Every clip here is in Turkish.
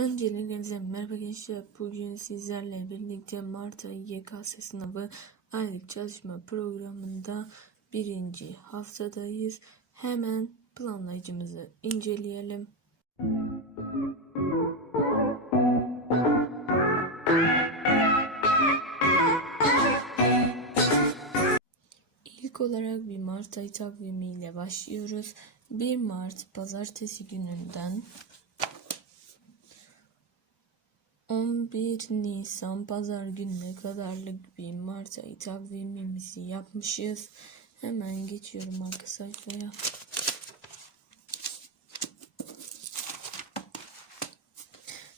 Öncelikle merhaba gençler. Bugün sizlerle birlikte Mart ayı YKS sınavı aylık çalışma programında birinci haftadayız. Hemen planlayıcımızı inceleyelim. İlk olarak bir Mart ayı takvimiyle başlıyoruz. 1 Mart pazartesi gününden 11 Nisan pazar gününe kadarlık bir Mart ayı takvimimizi yapmışız. Hemen geçiyorum arka sayfaya.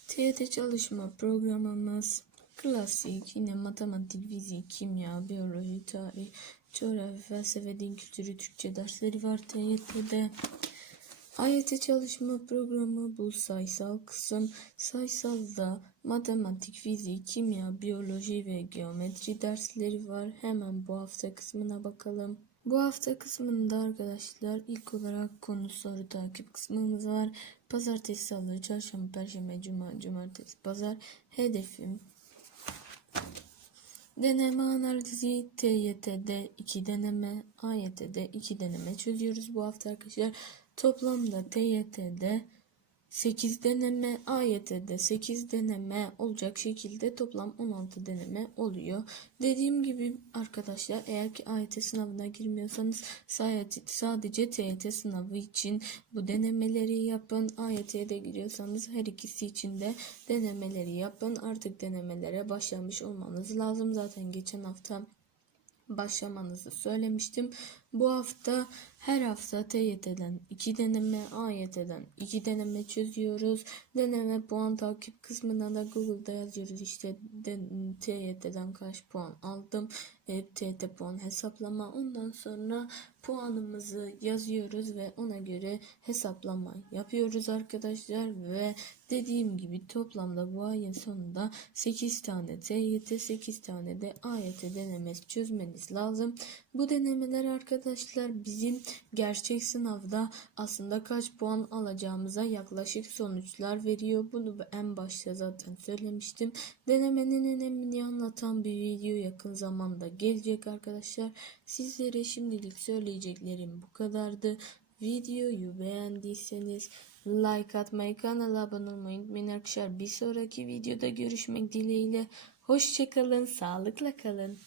TYT çalışma programımız klasik yine matematik, fizik, kimya, biyoloji, tarih, coğrafya, felsefe, din kültürü, Türkçe dersleri var TYT'de. AYT çalışma programı bu sayısal kısım. Sayısalda matematik, fizik, kimya, biyoloji ve geometri dersleri var. Hemen bu hafta kısmına bakalım. Bu hafta kısmında arkadaşlar ilk olarak konu soru takip kısmımız var. Pazartesi, salı, çarşamba, perşembe, cuma, cumartesi, pazar. Hedefim Deneme analizi TYT'de 2 deneme, AYT'de 2 deneme çözüyoruz bu hafta arkadaşlar. Toplamda TYT'de 8 deneme, AYT'de 8 deneme olacak şekilde toplam 16 deneme oluyor. Dediğim gibi arkadaşlar eğer ki AYT sınavına girmiyorsanız sadece TYT sınavı için bu denemeleri yapın. AYT'ye de giriyorsanız her ikisi için de denemeleri yapın. Artık denemelere başlamış olmanız lazım. Zaten geçen hafta başlamanızı söylemiştim. Bu hafta her hafta TYT'den 2 deneme, AYT'den 2 deneme çözüyoruz. Deneme puan takip kısmına da Google'da yazıyoruz. İşte TYT'den kaç puan aldım. E, TYT puan hesaplama. Ondan sonra puanımızı yazıyoruz ve ona göre hesaplama yapıyoruz arkadaşlar ve dediğim gibi toplamda bu ayın sonunda 8 tane TYT 8 tane de AYT denemesi çözmeniz lazım. Bu denemeler arkadaşlar bizim gerçek sınavda aslında kaç puan alacağımıza yaklaşık sonuçlar veriyor. Bunu en başta zaten söylemiştim. Denemenin önemini anlatan bir video yakın zamanda gelecek arkadaşlar. Sizlere şimdilik söyleyeceklerim bu kadardı. Videoyu beğendiyseniz like atmayı, kanala abone olmayı unutmayın arkadaşlar. Bir sonraki videoda görüşmek dileğiyle. Hoşçakalın, sağlıkla kalın.